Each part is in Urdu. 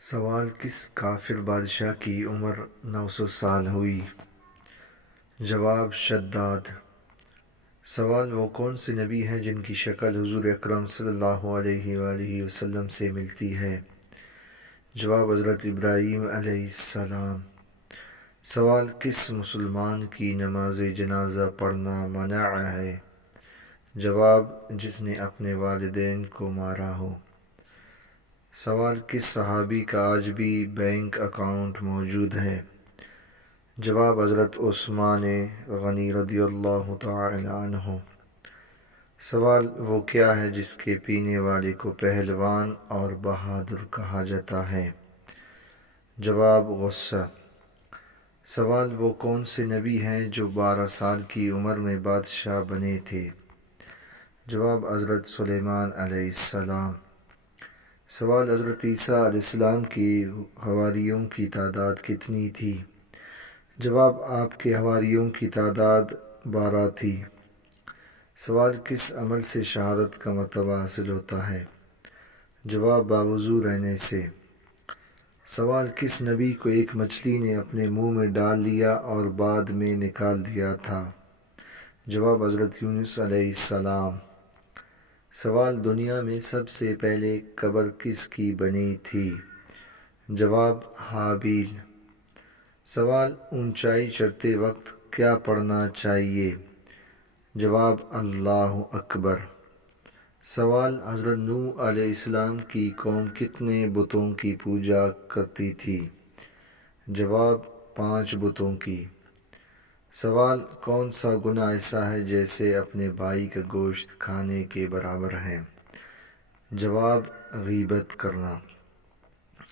سوال: کس کافر بادشاہ کی عمر 900 سال ہوئی؟ جواب: شداد۔ سوال: وہ کون سے نبی ہیں جن کی شکل حضور اکرم صلی اللہ علیہ وآلہ وسلم سے ملتی ہے؟ جواب: حضرت ابراہیم علیہ السلام۔ سوال: کس مسلمان کی نماز جنازہ پڑھنا منع ہے؟ جواب: جس نے اپنے والدین کو مارا ہو۔ سوال: کس صحابی کا آج بھی بینک اکاؤنٹ موجود ہے؟ جواب: حضرت عثمان غنی رضی اللہ تعالی عنہ۔ سوال: وہ کیا ہے جس کے پینے والے کو پہلوان اور بہادر کہا جاتا ہے؟ جواب: غصہ۔ سوال: وہ کون سے نبی ہیں جو 12 سال کی عمر میں بادشاہ بنے تھے؟ جواب: حضرت سلیمان علیہ السلام۔ سوال: حضرت عیسیٰ علیہ السلام کی حواریوں کی تعداد کتنی تھی؟ جواب: آپ کے حواریوں کی تعداد 12 تھی۔ سوال: کس عمل سے شہادت کا مرتبہ حاصل ہوتا ہے؟ جواب: باوضو رہنے سے۔ سوال: کس نبی کو ایک مچھلی نے اپنے منہ میں ڈال لیا اور بعد میں نکال دیا تھا؟ جواب: حضرت یونس علیہ السلام۔ سوال: دنیا میں سب سے پہلے قبر کس کی بنی تھی؟ جواب: ہابیل۔ سوال: اونچائی چڑھتے وقت کیا پڑھنا چاہیے؟ جواب: اللہ اکبر۔ سوال: حضرت نوح علیہ السلام کی قوم کتنے بتوں کی پوجا کرتی تھی؟ جواب: 5 بتوں کی۔ سوال: کون سا گناہ ایسا ہے جیسے اپنے بھائی کا گوشت کھانے کے برابر ہے؟ جواب: غیبت کرنا۔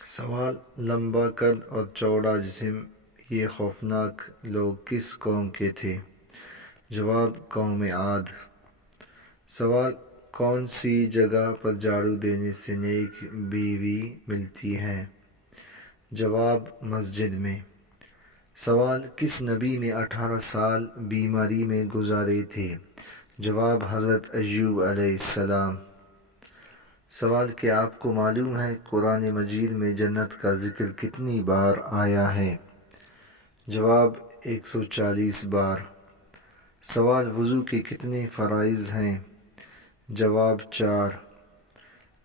سوال: لمبا قد اور چوڑا جسم یہ خوفناک لوگ کس قوم کے تھے؟ جواب: قوم عاد۔ سوال: کون سی جگہ پر جھاڑو دینے سے نیک بیوی ملتی ہے؟ جواب: مسجد میں۔ سوال: کس نبی نے 18 سال بیماری میں گزارے تھے؟ جواب: حضرت ایوب علیہ السلام۔ سوال: کیا آپ کو معلوم ہے قرآن مجید میں جنت کا ذکر کتنی بار آیا ہے؟ جواب: 140 بار۔ سوال: وضو کے کتنے فرائض ہیں؟ جواب: 4۔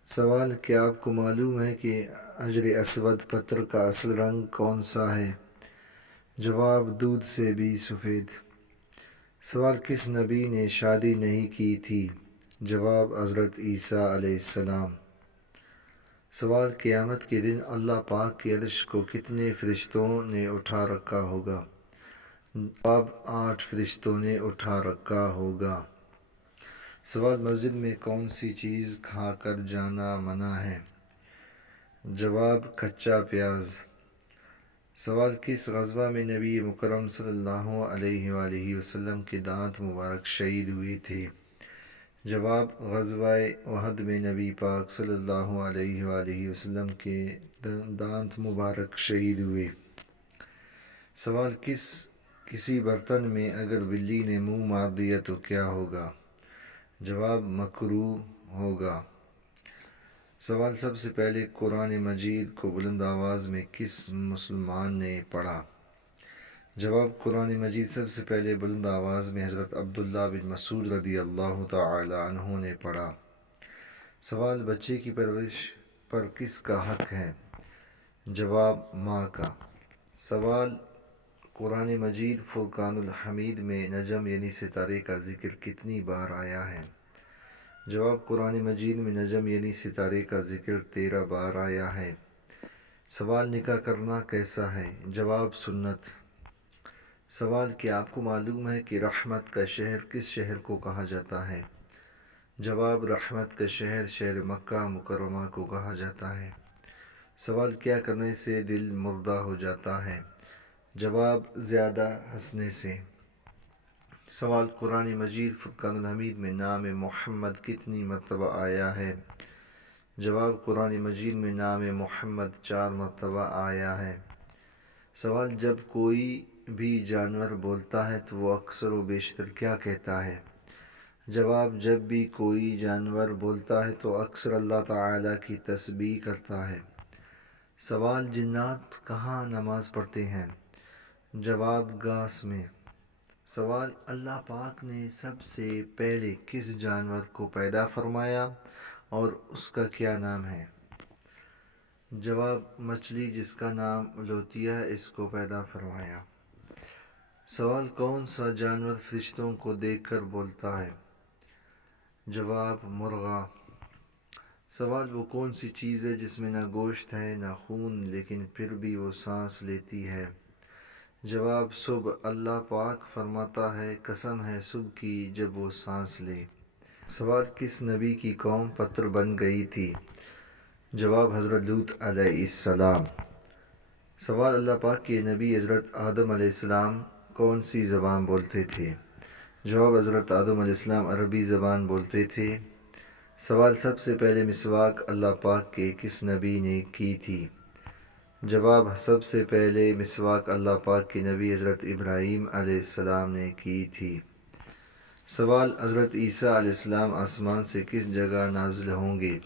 سوال: کیا آپ کو معلوم ہے کہ حجر اسود پتھر کا اصل رنگ کون سا ہے؟ جواب: دودھ سے بھی سفید۔ سوال: کس نبی نے شادی نہیں کی تھی؟ جواب: حضرت عیسیٰ علیہ السلام۔ سوال: قیامت کے دن اللہ پاک کے عرش کو کتنے فرشتوں نے اٹھا رکھا ہوگا؟ جواب: 8 فرشتوں نے اٹھا رکھا ہوگا۔ سوال: مسجد میں کون سی چیز کھا کر جانا منع ہے؟ جواب: کچا پیاز۔ سوال: کس غزوہ میں نبی مکرم صلی اللہ علیہ وآلہ وسلم کے دانت مبارک شہید ہوئے تھے؟ جواب: غزوہ احد میں نبی پاک صلی اللہ علیہ وآلہ وسلم کے دانت مبارک شہید ہوئے۔ سوال: کسی برتن میں اگر بلی نے منہ مار دیا تو کیا ہوگا؟ جواب: مکروہ ہوگا۔ سوال: سب سے پہلے قرآن مجید کو بلند آواز میں کس مسلمان نے پڑھا؟ جواب: قرآن مجید سب سے پہلے بلند آواز میں حضرت عبداللہ بن مسعود رضی اللہ تعالی عنہ نے پڑھا۔ سوال: بچے کی پرورش پر کس کا حق ہے؟ جواب: ماں کا۔ سوال: قرآن مجید فرقان الحمید میں نجم یعنی ستارے کا ذکر کتنی بار آیا ہے؟ جواب: قرآن مجید میں نجم یعنی ستارے کا ذکر 13 بار آیا ہے۔ سوال: نکاح کرنا کیسا ہے؟ جواب: سنت۔ سوال: کیا آپ کو معلوم ہے کہ رحمت کا شہر کس شہر کو کہا جاتا ہے؟ جواب: رحمت کا شہر شہر مکہ مکرمہ کو کہا جاتا ہے۔ سوال: کیا کرنے سے دل مردہ ہو جاتا ہے؟ جواب: زیادہ ہنسنے سے۔ سوال: قرآن مجید فرقان الحمید میں نام محمد کتنی مرتبہ آیا ہے؟ جواب: قرآن مجید میں نام محمد 4 مرتبہ آیا ہے۔ سوال: جب کوئی بھی جانور بولتا ہے تو وہ اکثر و بیشتر کیا کہتا ہے؟ جواب: جب بھی کوئی جانور بولتا ہے تو اکثر اللہ تعالی کی تسبیح کرتا ہے۔ سوال جنات کہاں نماز پڑھتے ہیں؟ جواب گھاس میں۔ سوال اللہ پاک نے سب سے پہلے کس جانور کو پیدا فرمایا اور اس کا کیا نام ہے؟ جواب مچھلی جس کا نام لوتیا ہے اس کو پیدا فرمایا۔ سوال کون سا جانور فرشتوں کو دیکھ کر بولتا ہے؟ جواب مرغا۔ سوال وہ کون سی چیز ہے جس میں نہ گوشت ہے نہ خون لیکن پھر بھی وہ سانس لیتی ہے؟ جواب صبح۔ اللہ پاک فرماتا ہے قسم ہے صبح کی جب وہ سانس لے۔ سوال کس نبی کی قوم پتھر بن گئی تھی؟ جواب حضرت لوط علیہ السلام۔ سوال اللہ پاک کے نبی حضرت آدم علیہ السلام کون سی زبان بولتے تھے؟ جواب حضرت آدم علیہ السلام عربی زبان بولتے تھے۔ سوال سب سے پہلے مسواک اللہ پاک کے کس نبی نے کی تھی؟ جواب سب سے پہلے مسواک اللہ پاک کے نبی حضرت ابراہیم علیہ السلام نے کی تھی۔ سوال حضرت عیسیٰ علیہ السلام آسمان سے کس جگہ نازل ہوں گے؟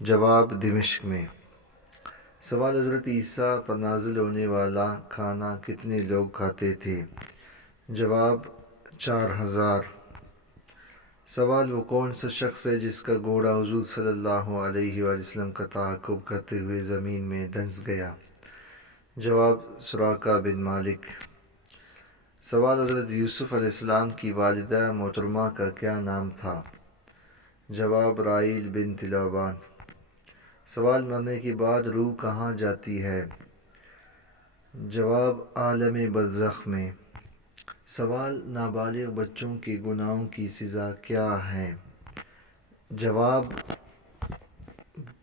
جواب دمشق میں۔ سوال حضرت عیسیٰ پر نازل ہونے والا کھانا کتنے لوگ کھاتے تھے؟ جواب 4000۔ سوال وہ کون سا شخص ہے جس کا گھوڑا حضور صلی اللہ علیہ وآلہ وسلم کا تعاقب کرتے ہوئے زمین میں دھنس گیا؟ جواب سراقہ بن مالک۔ سوال حضرت یوسف علیہ السلام کی والدہ محترمہ کا کیا نام تھا؟ جواب رائل بنت لابان۔ سوال مرنے کے بعد روح کہاں جاتی ہے؟ جواب عالم برزخ میں۔ سوال نابالغ بچوں کے گناہوں کی سزا کیا ہے؟ جواب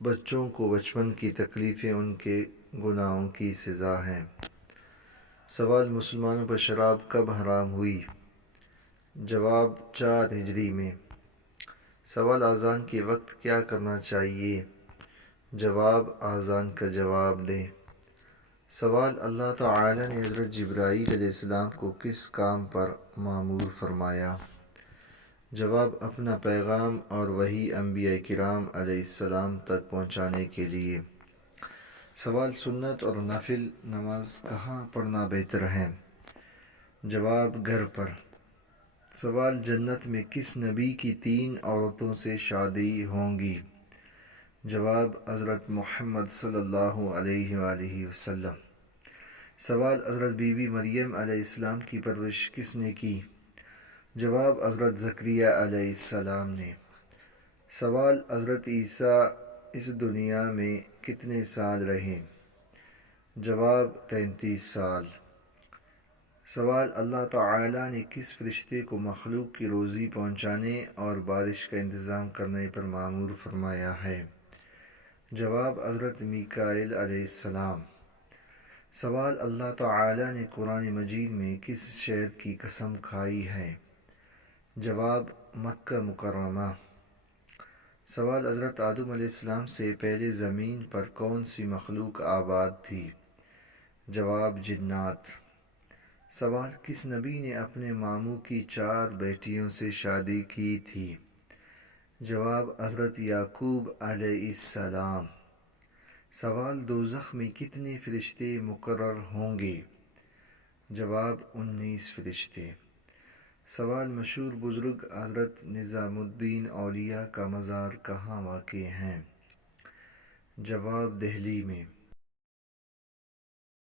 بچوں کو بچپن کی تکلیفیں ان کے گناہوں کی سزا ہیں۔ سوال مسلمانوں پر شراب کب حرام ہوئی؟ جواب 4 ہجری میں۔ سوال اذان کے وقت کیا کرنا چاہیے؟ جواب اذان کا جواب دیں۔ سوال اللہ تعالی نے حضرت جبرائیل علیہ السلام کو کس کام پر مامور فرمایا؟ جواب اپنا پیغام اور وحی انبیاء کرام علیہ السلام تک پہنچانے کے لیے۔ سوال سنت اور نفل نماز کہاں پڑھنا بہتر ہے؟ جواب گھر پر۔ سوال جنت میں کس نبی کی 3 عورتوں سے شادی ہوگی؟ جواب حضرت محمد صلی اللہ علیہ وآلہ وسلم۔ سوال حضرت بی بی مریم علیہ السلام کی پرورش کس نے کی؟ جواب حضرت زکریا علیہ السلام نے۔ سوال حضرت عیسیٰ اس دنیا میں کتنے سال رہے؟ جواب 33 سال۔ سوال اللہ تعالی نے کس فرشتے کو مخلوق کی روزی پہنچانے اور بارش کا انتظام کرنے پر مامور فرمایا ہے؟ جواب حضرت میکائیل علیہ السلام۔ سوال اللہ تعالی نے قرآن مجید میں کس شہر کی قسم کھائی ہے؟ جواب مکہ مکرمہ۔ سوال حضرت آدم علیہ السلام سے پہلے زمین پر کون سی مخلوق آباد تھی؟ جواب جنات۔ سوال کس نبی نے اپنے ماموں کی 4 بیٹیوں سے شادی کی تھی؟ جواب حضرت یعقوب علیہ السلام۔ سوال دوزخ میں کتنے فرشتے مقرر ہوں گے؟ جواب 19 فرشتے۔ سوال مشہور بزرگ حضرت نظام الدین اولیاء کا مزار کہاں واقع ہے؟ جواب دہلی میں۔